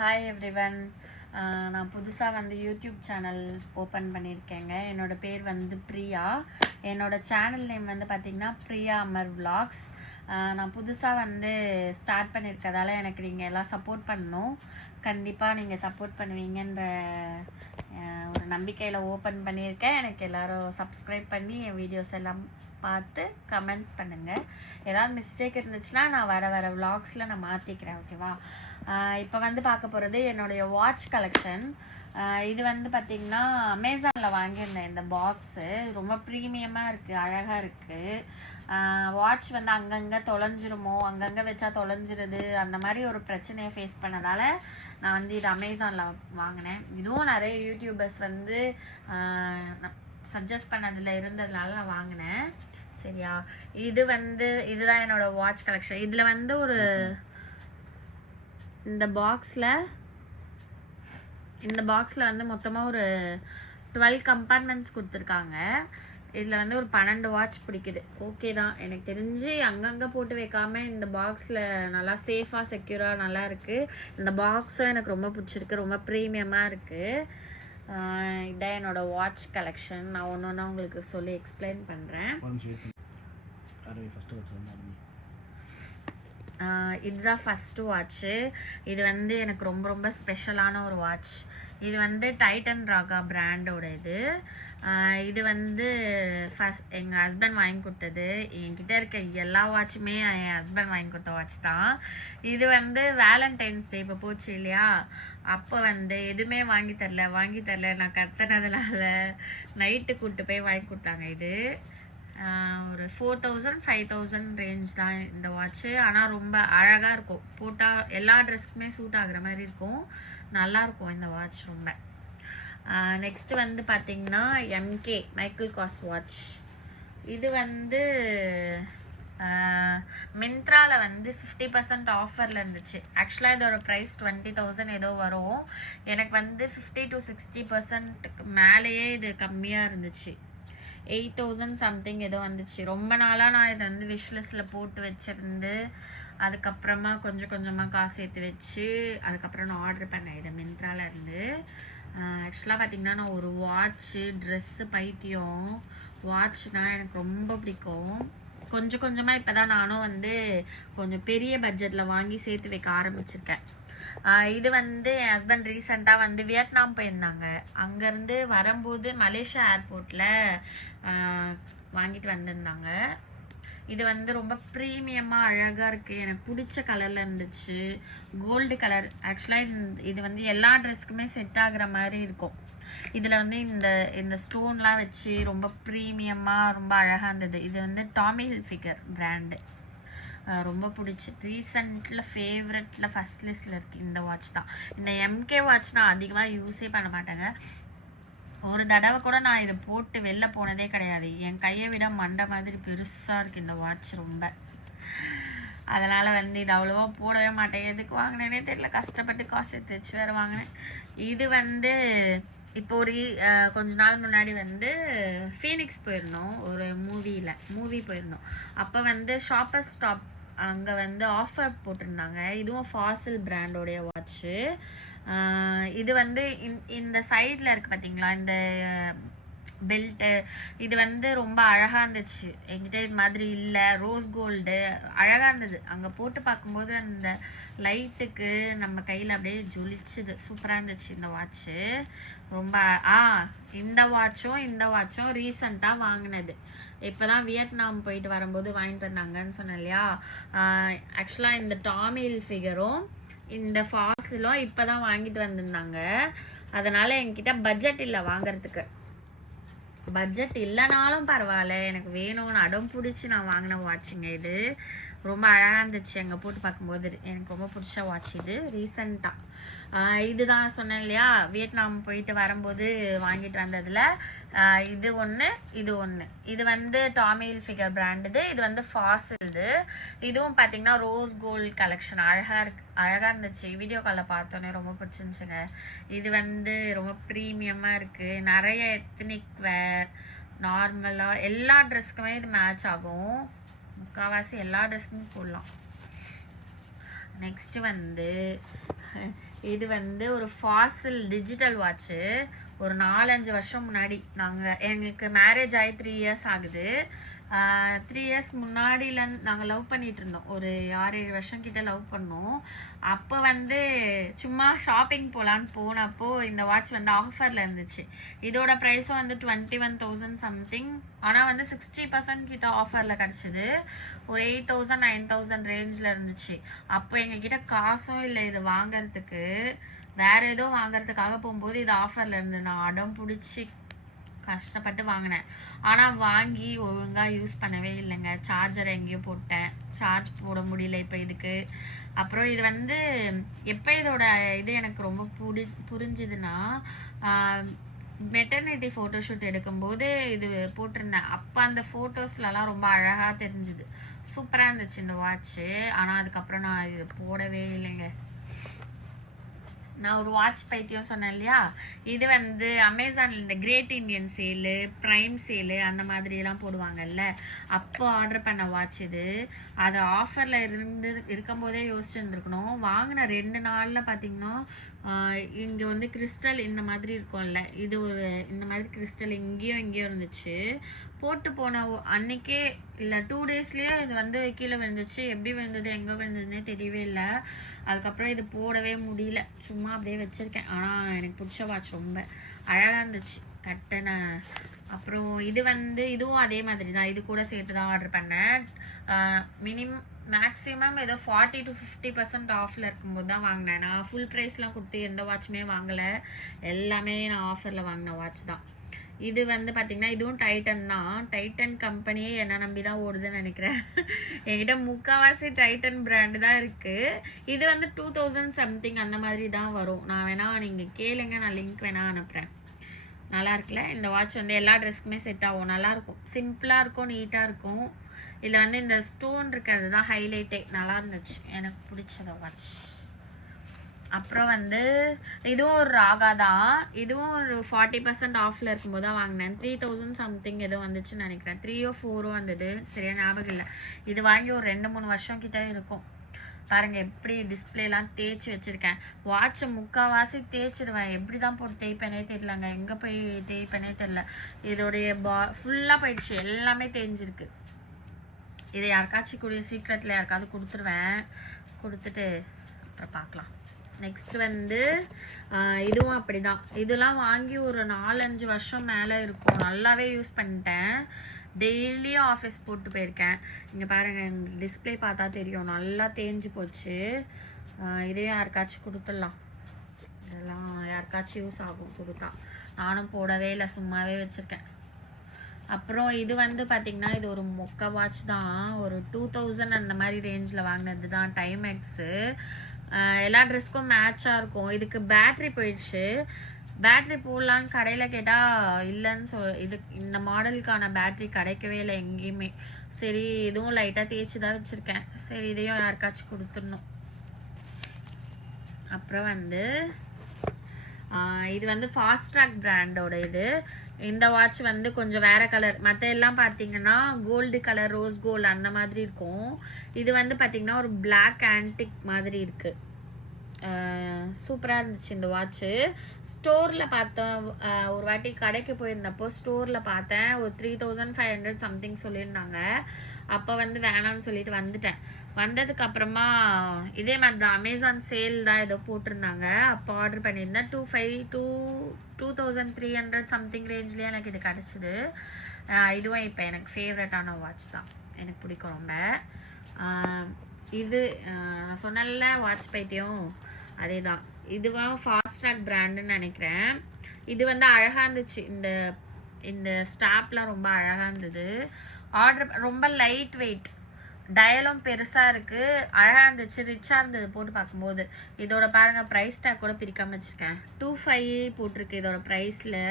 Hi everyone. நான் புதுசாக வந்து யூடியூப் சேனல் ஓப்பன் பண்ணியிருக்கேங்க. என்னோடய பேர் வந்து பிரியா. என்னோடய சேனல் நேம் வந்து பார்த்திங்கன்னா பிரியா அமர் விலாக்ஸ். நான் புதுசாக வந்து ஸ்டார்ட் பண்ணியிருக்கதால எனக்கு நீங்கள் எல்லாம் சப்போர்ட் பண்ணணும். கண்டிப்பாக நீங்கள் சப்போர்ட் பண்ணுவீங்கன்ற ஒரு நம்பிக்கையில் ஓப்பன் பண்ணியிருக்கேன். எனக்கு எல்லோரும் சப்ஸ்கிரைப் பண்ணி என் வீடியோஸ் எல்லாம் பார்த்து கமெண்ட்ஸ் பண்ணுங்கள். ஏதாவது மிஸ்டேக் இருந்துச்சுன்னா நான் வர விலாக்ஸில் நான் மாற்றிக்கிறேன், ஓகேவா? இப்போ வந்து பார்க்க போகிறது என்னுடைய வாட்ச் கலெக்ஷன். இது வந்து பார்த்திங்கன்னா அமேசானில் வாங்கியிருந்தேன். இந்த பாக்ஸு ரொம்ப ப்ரீமியமாக இருக்குது, அழகாக இருக்குது. வாட்ச் வந்து அங்கங்கே தொலைஞ்சிருமோ, அங்கங்கே வச்சா தொலைஞ்சிருது, அந்த மாதிரி ஒரு பிரச்சனையை ஃபேஸ் பண்ணதால் நான் வந்து இது அமேசானில் வாங்கினேன். இதுவும் நிறைய யூடியூபர்ஸ் வந்து சஜஸ்ட் பண்ணதில் இருந்ததுனால நான் வாங்கினேன். சரியா? இதுதான் என்னோடய வாட்ச் கலெக்ஷன். இதில் வந்து ஒரு இந்த பாக்ஸில் வந்து மொத்தமாக ஒரு 12 கம்பார்ட்மெண்ட்ஸ் கொடுத்துருக்காங்க. இதில் வந்து ஒரு 12 வாட்ச் பிடிக்குது. ஓகே தான், எனக்கு தெரிஞ்சு அங்கங்கே போட்டு வைக்காமல் இந்த பாக்ஸில் நல்லா சேஃபாக செக்யூராக நல்லா இருக்குது. இந்த பாக்ஸும் எனக்கு ரொம்ப பிடிச்சிருக்கு, ரொம்ப ப்ரீமியமாக இருக்குது. இதான் என்னோடய வாட்ச் கலெக்ஷன். நான் ஒன்று ஒன்றா உங்களுக்கு சொல்லி எக்ஸ்பிளைன் பண்ணுறேன். இதுதான் ஃபஸ்ட்டு வாட்ச்சு. இது வந்து எனக்கு ரொம்ப ரொம்ப ஸ்பெஷலான ஒரு வாட்ச். இது வந்து டைட்டன் ராகா பிராண்டோட இது வந்து எங்கள் ஹஸ்பண்ட் வாங்கி கொடுத்தது. என்கிட்ட இருக்க எல்லா வாட்சுமே என் ஹஸ்பண்ட் வாங்கி கொடுத்த வாட்ச் தான். இது வந்து வேலண்டைன்ஸ் டே இப்போ போச்சு இல்லையா, அப்போ வந்து எதுவுமே வாங்கி தரல நான் கத்துனதுனால நைட்டு கூப்பிட்டு போய் வாங்கி கொடுத்தாங்க. இது ஒரு 4000 5000 ரேஞ்ச் தான் இந்த வாட்ச்சு. ஆனால் ரொம்ப அழகாக இருக்கும், போட்டால் எல்லா ட்ரெஸ்க்குமே சூட் ஆகுற மாதிரி இருக்கும், நல்லாயிருக்கும் இந்த வாட்ச் ரொம்ப. நெக்ஸ்ட்டு வந்து பார்த்திங்கன்னா எம்கே மைக்கேல் காஸ் வாட்ச். இது வந்து மிந்த்ராவில் வந்து 50% ஆஃபரில் இருந்துச்சு. ஆக்சுவலாக இதோட ப்ரைஸ் 20,000 ஏதோ வரும். எனக்கு வந்து 50 to 60% மேலேயே இது கம்மியாக இருந்துச்சு. 8,000 சம்திங் ஏதோ வந்துச்சு. ரொம்ப நாளாக நான் இதை வந்து விஷ்லிஸ்ட்டில் போட்டு வச்சுருந்து அதுக்கப்புறமா கொஞ்சம் கொஞ்சமாக காசு சேர்த்து வச்சு அதுக்கப்புறம் நான் ஆர்டர் பண்ணேன் இதை மிந்த்ராவில் இருந்து. ஆக்சுவலாக பார்த்திங்கன்னா நான் ஒரு வாட்ச்சு ட்ரெஸ்ஸு பைத்தியம். வாட்ச்னால் எனக்கு ரொம்ப பிடிக்கும். கொஞ்சம் கொஞ்சமாக இப்போ தான் நானும் வந்து கொஞ்சம் பெரிய பட்ஜெட்டில் வாங்கி சேர்த்து வைக்க ஆரம்பிச்சிருக்கேன். இது வந்து என் ஹஸ்பண்ட் ரீசெண்டாக வந்து வியட்நாம் போயிருந்தாங்க. அங்கேருந்து வரும்போது மலேசியா ஏர்போர்ட்டில் வாங்கிட்டு வந்திருந்தாங்க. இது வந்து ரொம்ப ப்ரீமியமாக அழகாக இருக்குது, எனக்கு பிடிச்ச கலரில் இருந்துச்சு, கோல்டு கலர். ஆக்சுவலாக இது வந்து எல்லா ட்ரெஸ்க்குமே செட் ஆகுற மாதிரி இருக்கும். இதில் வந்து இந்த ஸ்டோன்லாம் வச்சு ரொம்ப ப்ரீமியமாக ரொம்ப அழகாக இருந்தது. இது வந்து டாமி ஹில்ஃபிகர் பிராண்டு, ரொம்ப பிடிச்சி ரீசெண்டில் ஃபேவரட்டில் ஃபஸ்ட் லிஸ்ட்டில் இருக்குது இந்த வாட்ச் தான். இந்த எம்கே வாட்ச் நான் அதிகமாக யூஸே பண்ண மாட்டேங்க. ஒரு தடவை கூட நான் இதை போட்டு வெளில போனதே கிடையாது. என் கையை விட மண்டை மாதிரி பெருசாக இருக்குது இந்த வாட்ச் ரொம்ப. அதனால் வந்து இது அவ்வளோவா போடவே மாட்டேன். எதுக்கு வாங்கினேனே தெரியல, கஷ்டப்பட்டு காசு எடுத்து வச்சு வேறு வாங்கினேன். இது வந்து இப்போ ஒரு கொஞ்ச நாள் முன்னாடி வந்து ஃபீனிக்ஸ் போயிருந்தோம், ஒரு மூவி போயிருந்தோம். அப்போ வந்து ஷாப்பர் ஸ்டாப் அங்கே வந்து ஆஃபர் போட்டிருந்தாங்க. இதுவும் ஃபாசில் பிராண்டோடைய வாட்ச்சு. இது வந்து இந்த சைடில் இருக்குது பார்த்தீங்களா, இந்த பெல்ட்டு, இது வந்து ரொம்ப அழகாக இருந்துச்சு. என்கிட்ட இது மாதிரி இல்லை, ரோஸ் கோல்டு அழகாக இருந்தது. அங்கே போட்டு பார்க்கும்போது அந்த லைட்டுக்கு நம்ம கையில் அப்படியே ஜொலிச்சுது, சூப்பராக இருந்துச்சு இந்த வாட்ச்சு ரொம்ப. இந்த வாட்சும் ரீசண்டாக வாங்கினது. இப்போ தான் வியட்நாம் போயிட்டு வரும்போது வாங்கிட்டு வந்தாங்கன்னு சொன்னேன் இல்லையா. ஆக்சுவலாக இந்த டாமி ஹில்ஃபிகரும் இந்த ஃபாசிலும் இப்போ தான் வாங்கிட்டு வந்திருந்தாங்க. அதனால் என்கிட்ட பட்ஜெட் இல்லை வாங்கிறதுக்கு. பட்ஜெட் இல்லைனாலும் பரவாயில்ல, எனக்கு வேணும்னு அடம் பிடிச்சி நான் வாங்கின வாட்சுங்க. இது ரொம்ப அழகாக இருந்துச்சு. அங்கே போட்டு பார்க்கும்போது எனக்கு ரொம்ப பிடிச்ச வாட்ச் இது ரீசண்டாக. இதுதான் சொன்னேன் இல்லையா, வியட்நாம் போயிட்டு வரும்போது வாங்கிட்டு வந்ததில் இது ஒன்று. இது வந்து டாமி ஹில்ஃபிகர் பிராண்டுது. இது வந்து ஃபாசில்து. இதுவும் பார்த்திங்கன்னா ரோஸ் கோல்டு கலெக்ஷன் அழகாக இருந்துச்சு. வீடியோ காலில் பார்த்தோன்னே ரொம்ப பிடிச்சிருந்துச்சுங்க. இது வந்து ரொம்ப ப்ரீமியமாக இருக்குது. நிறைய எத்னிக் வேர், நார்மலாக எல்லா ட்ரெஸ்க்குமே இது மேட்ச் ஆகும். முக்கால்வாசி எல்லா ட்ரெஸ்க்குமே போடலாம். நெக்ஸ்ட்டு வந்து இது வந்து ஒரு ஃபாசில் டிஜிட்டல் வாட்ச்சு. ஒரு 4-5 வருஷம் முன்னாடி எங்களுக்கு மேரேஜ் ஆகி 3 இயர்ஸ் ஆகுது. 3 இயர்ஸ் முன்னாடிலேருந்து நாங்கள் லவ் பண்ணிகிட்டு இருந்தோம். ஒரு 6-7 வருஷம் கிட்ட லவ் பண்ணோம். அப்போ வந்து சும்மா ஷாப்பிங் போகலான்னு போனப்போ இந்த வாட்ச் வந்து ஆஃபரில் இருந்துச்சு. இதோட ப்ரைஸும் வந்து 21,000 சம்திங். ஆனால் வந்து 60% கிட்ட ஆஃபரில் கிடச்சிது. ஒரு 8,000 9,000 ரேஞ்சில் இருந்துச்சு. அப்போ எங்ககிட்ட காசும் இல்லை இது வாங்கிறதுக்கு. வேறு ஏதோ வாங்கிறதுக்காக போகும்போது இது ஆஃபரில் இருந்து நான் அடம் பிடிச்சி கஷ்டப்பட்டு வாங்கினேன். ஆனால் வாங்கி ஒழுங்காக யூஸ் பண்ணவே இல்லைங்க. சார்ஜர் எங்கேயோ போட்டேன், சார்ஜ் போட முடியல இப்போ இதுக்கு. அப்புறம் இது வந்து எப்போ இதோட இது எனக்கு ரொம்ப புரிஞ்சுதுன்னா, மெட்டர்னிட்டி ஃபோட்டோஷூட் எடுக்கும்போது இது போட்டிருந்தேன். அப்போ அந்த ஃபோட்டோஸ்லலாம் ரொம்ப அழகாக தெரிஞ்சுது. சூப்பராக இருந்துச்சு இந்த வாட்ச்சு. ஆனால் அதுக்கப்புறம் நான் இது போடவே இல்லைங்க. நான் ஒரு வாட்ச் பைத்தியம் சொன்னேன் இல்லையா, இது வந்து அமேசானில் இந்த கிரேட் இண்டியன் சேலு, ப்ரைம் சேலு அந்த மாதிரியெல்லாம் போடுவாங்கல்ல, அப்போ ஆர்டர் பண்ண வாட்ச் இது. அது ஆஃபரில் இருக்கும்போதே யோசிச்சுருந்துருக்கணும். வாங்கின 2 நாளில் பார்த்திங்கன்னா இங்கே வந்து கிறிஸ்டல் இந்த மாதிரி இருக்கும்ல, இது ஒரு இந்த மாதிரி கிறிஸ்டல் இங்கேயும் இருந்துச்சு. போட்டு போன அன்னைக்கே இல்லை 2 டேஸ்லேயே இது வந்து கீழே விழுந்துச்சு. எப்படி விழுந்தது எங்கே விழுந்ததுன்னே தெரியவே இல்லை. அதுக்கப்புறம் இது போடவே முடியல, சும்மா அப்படியே வச்சுருக்கேன். ஆனால் எனக்கு பிடிச்ச வாட்ச், ரொம்ப அழகாக இருந்துச்சு கட்டின. அப்புறம் இது வந்து இதுவும் அதே மாதிரி தான், இது கூட சேர்த்து தான் ஆர்டர் பண்ணேன். மேக்ஸிமம் ஏதோ 40 to 50% ஆஃபில் இருக்கும்போது தான் வாங்கினேன். நான் ஃபுல் ப்ரைஸ்லாம் கொடுத்து எந்த வாட்சுமே வாங்கலை, எல்லாமே நான் ஆஃபரில் வாங்கின வாட்ச் தான். இது வந்து பார்த்திங்கன்னா இதுவும் டைட்டன் தான். டைட்டன் கம்பெனியே என்ன நம்பி தான் ஓடுதுன்னு நினைக்கிறேன். என்கிட்ட முக்கால்வாசி டைட்டன் பிராண்டு தான் இருக்குது. இது வந்து 2,000 சம்திங் அந்த மாதிரி தான் வரும். நான் வேணால் நீங்கள் கேளுங்க, நான் லிங்க் வேணால் அனுப்புகிறேன். நல்லா இருக்குல்ல இந்த வாட்ச்? வந்து எல்லா ட்ரெஸ்க்குமே செட் ஆகும், நல்லாயிருக்கும், சிம்பிளாக இருக்கும், நீட்டாக இருக்கும். இதில் வந்து இந்த ஸ்டோன் இருக்கிறது தான் ஹைலைட்டே. நல்லா இருந்துச்சு, எனக்கு பிடிச்சத வாட்ச். அப்புறம் வந்து இதுவும் ஒரு ராகா தான். இதுவும் ஒரு 40% ஆஃபில் இருக்கும்போது தான் வாங்கினேன். 3,000 சம்திங் ஏதோ வந்துச்சுன்னு நினைக்கிறேன். 3 or 4 வந்தது, சரியா ஞாபகம் இல்லை. இது வாங்கி ஒரு 2-3 வருஷம் கிட்ட இருக்கும். பாருங்கள் எப்படி டிஸ்பிளேலாம் தேய்ச்சி வச்சுருக்கேன். வாட்சை முக்கால்வாசி தேய்ச்சிடுவேன். எப்படி தான் போட்டு தேய்ப்பேனே தெரியலங்க, எங்கே போய் தேய்ப்பேனே தெரியல. இதோடைய ஃபுல்லாக போயிடுச்சு, எல்லாமே தேய்ஞ்சிருக்கு. இதை யாருக்காச்சும் கூடிய சீக்கிரத்தில் யாருக்காவது கொடுத்துருவேன். கொடுத்துட்டு அப்புறம் பார்க்கலாம். நெக்ஸ்ட் வந்து இதுவும் அப்படி தான். இதெல்லாம் வாங்கி ஒரு 4-5 வருஷம் மேலே இருக்கும். நல்லாவே யூஸ் பண்ணிட்டேன். டெய்லியும் ஆஃபீஸ் போட்டு போயிருக்கேன். இங்கே பாருங்கள், டிஸ்பிளே பார்த்தா தெரியும், நல்லா தேஞ்சு போச்சு. இதையும் யாருக்காச்சும் கொடுத்துடலாம். இதெல்லாம் யாருக்காச்சும் யூஸ் ஆகும் கொடுத்தா. நானும் போடவே இல்லை, சும்மாவே வச்சுருக்கேன். அப்புறம் இது வந்து பார்த்திங்கன்னா இது ஒரு மொக்க வாட்ச் தான். ஒரு 2,000 அந்த மாதிரி ரேஞ்சில் வாங்கினது தான். டைமெக்ஸு. எல்லா ட்ரெஸ்க்கும் மேட்சாக இருக்கும். இதுக்கு பேட்ரி போயிடுச்சு. பேட்ரி போடலான்னு கடையில் கேட்டால் இல்லைன்னு இது இந்த மாடலுக்கான பேட்ரி கிடைக்கவே இல்லை எங்கேயுமே. சரி இதுவும் லைட்டாக தேய்ச்சி தான் வச்சுருக்கேன். சரி இதையும் யாருக்காச்சும் கொடுத்துடணும். அப்புறம் வந்து இது வந்து ஃபாஸ்ட் ட்ராக் பிராண்டோட இது. இந்த வாட்ச் வந்து கொஞ்சம் வேறு கலர். மற்ற எல்லாம் பார்த்தீங்கன்னா கோல்டு கலர், ரோஸ் கோல்டு அந்த மாதிரி இருக்கும். இது வந்து பார்த்திங்கன்னா ஒரு பிளாக் ஆன்டிக் மாதிரி இருக்குது. சூப்பராக இருந்துச்சு இந்த வாட்ச்சு. ஸ்டோரில் பார்த்தேன், ஒரு வாட்டி கடைக்கு போயிருந்தப்போ ஸ்டோரில் பார்த்தேன். ஒரு 3,500 சம்திங் சொல்லியிருந்தாங்க. அப்போ வந்து வேணான்னு சொல்லிட்டு வந்துட்டேன். வந்ததுக்கப்புறமா இதே மாதிரி தான் அமேசான் சேல் தான் ஏதோ போட்டிருந்தாங்க. அப்போ ஆர்டர் பண்ணியிருந்தேன். 2,300 சம்திங் ரேஞ்ச்லேயே எனக்கு இது கிடச்சிது. இதுவும் இப்போ எனக்கு ஃபேவரட்டான வாட்ச் தான், எனக்கு பிடிக்கும் ரொம்ப. இது நான் சொன்னல வாட்ச் பைத்தியம், அதே தான். இதுவும் ஃபாஸ்ட் ட்ராக் பிராண்டுன்னு நினைக்கிறேன். இது வந்து அழகாக இருந்துச்சு. இந்த ஸ்டாப்லாம் ரொம்ப அழகாக இருந்தது. ரொம்ப லைட் வெயிட், டயலும் பெருசாக இருக்குது, அழகாக இருந்துச்சு, ரிச்சாக இருந்தது போட்டு பார்க்கும்போது. இதோட பாருங்கள் ப்ரைஸ் டேக் கூட பிரிக்காமல் வச்சுருக்கேன். 2,500 போட்டிருக்கு இதோட ப்ரைஸில்.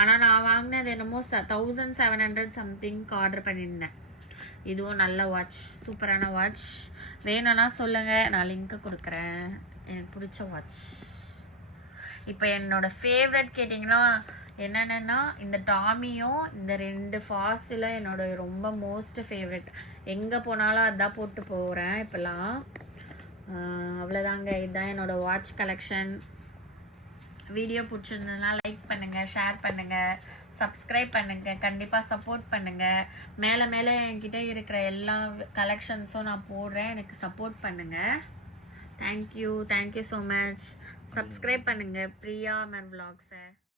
ஆனால் நான் வாங்கினது என்னமோ 1,700 சம்திங்க்கு ஆர்டர் பண்ணியிருந்தேன். இதுவும் நல்ல வாட்ச், சூப்பரான வாட்ச். வேணும்னா சொல்லுங்கள், நான் லிங்க்கு கொடுக்குறேன். எனக்கு பிடிச்ச வாட்ச். இப்போ என்னோடய ஃபேவரட் கேட்டிங்கன்னா என்னென்னா இந்த டாமியும் இந்த 2 ஃபாஸிலும் என்னோடய ரொம்ப மோஸ்ட் ஃபேவரட். எங்கே போனாலும் அதான் போட்டு போகிறேன் இப்போலாம். அவ்வளோதாங்க. இதுதான் என்னோடய வாட்ச் கலெக்ஷன். வீடியோ பிடிச்சிருந்ததுனா லைக் பண்ணுங்கள், ஷேர் பண்ணுங்கள், சப்ஸ்கிரைப் பண்ணுங்கள், கண்டிப்பாக சப்போர்ட் பண்ணுங்கள். மேலே மேலே என்கிட்ட இருக்கிற எல்லா கலெக்ஷன்ஸும் நான் போடுறேன், எனக்கு சப்போர்ட் பண்ணுங்கள். Thank you so much. சப்ஸ்கிரைப் பண்ணுங்கள் பிரியா அமர் விலாக்ஸை.